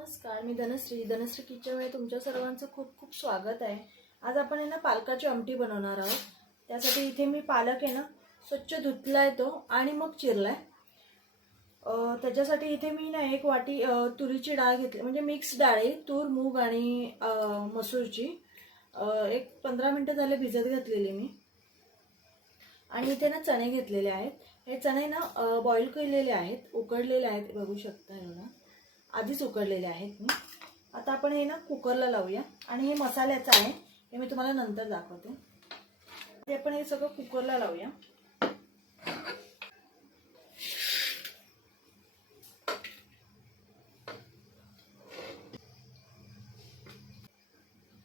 नमस्कार मी धनश्री. धनश्री किचनमध्ये तुमच्या सर्वांचं खूप खूप स्वागत आहे. आज आपण आहे ना पालकाची आमटी बनवणार आहोत. त्यासाठी इथे मी पालक आहे ना स्वच्छ धुतला आहे तो आणि मग चिरला आहे त्याच्यासाठी इथे मी ना एक वाटी तुरीची डाळ घेतली. म्हणजे मिक्स डाळ आहे तूर मूग आणि मसूरची. एक पंधरा मिनटं झाले भिजत घातलेली मी. आणि इथे ना चणे घेतलेले आहेत. हे चणे ना बॉईल केलेले आहेत उकडलेले आहेत. बघू शकता एवढा. आधीच उकडलेले आहेत. मी आता आपण हे ना कुकरला लावूया. आणि हे मसाल्याचं आहे. हे मी तुम्हाला नंतर दाखवते. ते आपण हे सगळं कुकरला लावूया.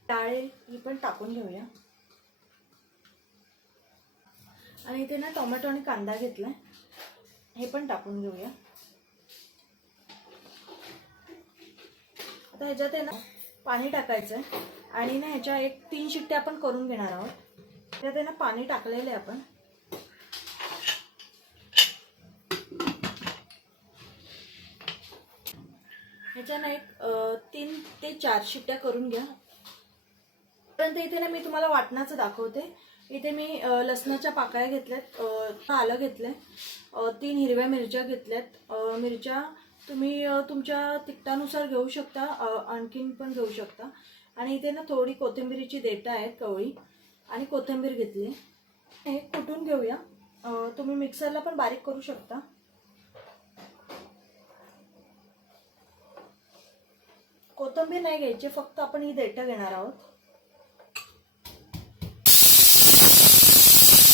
डाळे ही पण टाकून घेऊया. आणि इथे ना टोमॅटो आणि कांदा घेतलाय. हे पण टाकून घेऊया. आता ह्याच्यात आहे ना पाणी टाकायचं आहे आणि ना ह्याच्या एक तीन शिट्ट्या आपण करून घेणार आहोत. त्यात आहे ना पाणी टाकलेलं आहे आपण. ह्याच्या ना एक तीन ते चार शिट्ट्या करून घ्या. परंतु इथे ना मी तुम्हाला वाटणाचं दाखवते. इथे मी लसणाच्या पाकळ्या घेतल्यात आलं घेतलंय तीन हिरव्या मिरच्या घेतल्यात मिरच्या तुम्ही तुमच्या तिखटानुसार घेऊ शकता आणखीन पण घेऊ शकता. आणि इथे ना थोडी कोथिंबिरीची देठं आहेत कवळी आणि कोथिंबीर घेतली. हे कुटून घेऊया? तुम्ही मिक्सरला पण बारीक करू शकता. कोथिंबीर नाही घ्यायची फक्त आपण ही देठं घेणार आहोत.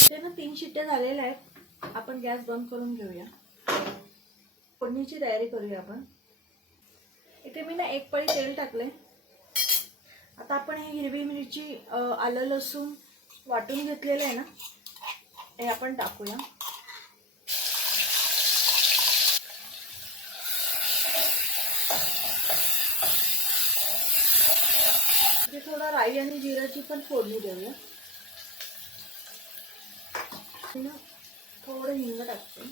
ते ना तीन शिट्ट्या झालेल्या आहेत. आपण गॅस बंद करून घेऊया. फोडणीची तयारी करूया आपण. इथे मी ना एक पळी तेल टाकले आता आपण हे हिरवी मिरची आलं लसूण वाटून घेतलेलं आहे ना हे आपण टाकूया. थोडा राई आणि जिऱ्याची पण फोडणी देऊया. ना थोडं हिंग टाकते.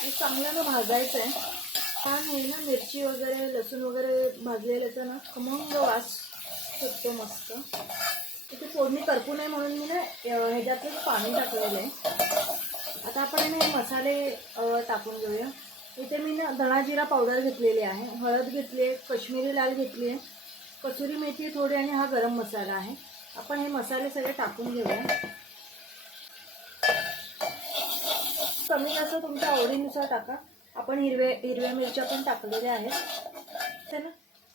हे चांगल्यानं भाजायचं आहे छान आहे ना मिरची वगैरे लसूण वगैरे भाजलेल्याचा ना खमंग वास सुटतो मस्त. इथे फोडणी करपू नये म्हणून मी ना ह्याच्यातलं पाणी टाकलेलं आहे. आता आपण ना हे मसाले टाकून घेऊया. इथे मी ना धणा जिरा पावडर घेतलेली आहे. हळद घेतली आहे कश्मीरी लाल घेतली आहे. कसुरी मेथी थोडी आणि हा गरम मसाला आहे. आपण हे मसाले सगळे टाकून घेऊया. कमी जास्त तुमच्या आवडीनुसार टाका. आपण हिरवे हिरव्या मिरच्या पण टाकलेल्या आहेत. ते ना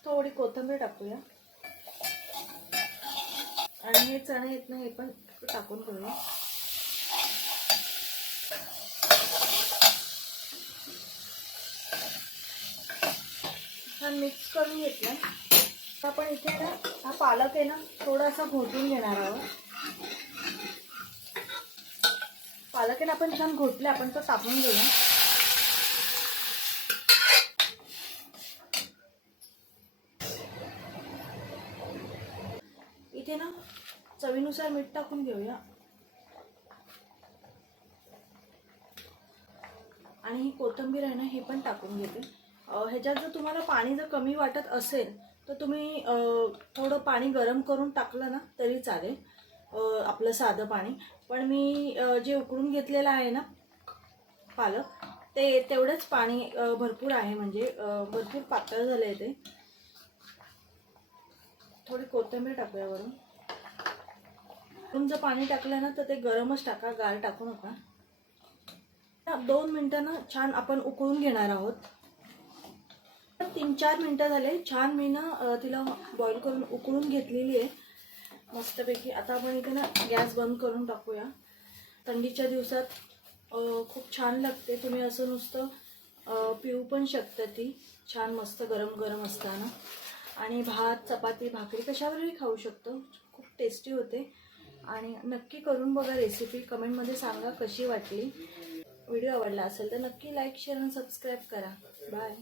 थोडी कोथिंबीर टाकूया. आणि हे चणे येत ना हे पण टाकून घेऊया छान मिक्स करून घेतलं. आपण इथे ना हा पालक आहे ना थोडासा घोटून घेणार आहोत. पालक आहे ना आपण छान घोटले आपण तो तापून घेऊया. इथे ना चवीनुसार मीठ टाकून घेऊया. आणि ही कोथिंबीर आहे ना हे पण टाकून घेते. ह्याच्यात जर तुम्हाला पाणी जर कमी वाटत असेल तर तुम्ही थोडं पाणी गरम करून टाकलं ना तरी चालेल. आपलं साधं पाणी. पण मी जे उकळून घेतलेलं आहे ना पालक ते तेवढंच पाणी भरपूर आहे. म्हणजे भरपूर पातळ झालं आहे ते. थोडी कोथिंबीर टाकूया वरून. तुमचं पाणी टाकलं ना तर ते गरमच टाका गार टाकू नका. दोन मिनटं ना छान आपण उकळून घेणार आहोत. तीन चार मिनटं झाले छान मी ना तिला बॉईल करून उकळून घेतलेली आहे. मस्तपैकी. आता आपण इथे ना गॅस बंद करून टाकूया. थंडीच्या दिवसात खूप छान लागते. तुम्ही असं नुसतं पिऊ पण शकता ती. छान मस्त गरम गरम असताना. आणि भात चपाती भाकरी कशावरही खाऊ शकतो. खूप टेस्टी होते. आणि नक्की करून बघा रेसिपी. कमेंटमध्ये सांगा कशी वाटली. व्हिडिओ आवडला असेल तर नक्की लाईक शेअर आणि सबस्क्राईब करा. बाय.